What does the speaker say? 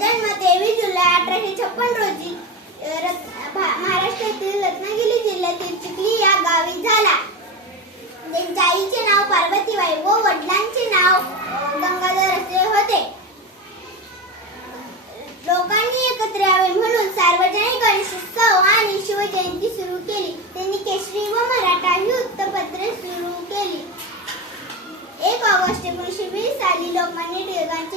जन्म तेवीस जुलै अठराशे छप्पन रोजी महाराष्ट्रातील रत्नागिरी जिल्ह्यातील चिखली या गावी झाला. त्यांच्या आईचे नाव पार्वतीबाई व वडिलांचे नाव गंगाधर असे होते. लोकांनी एकत्र यावे म्हणून सार्वजनिक गणेशोत्सव आणि शिवजयंती सुरू केली. त्यांनी केशरी व मराठा ही वृत्तपत्रे सुरू केली. एक ऑगस्ट एकोणीसशे वीस साली लोकमान्य टिळकांनी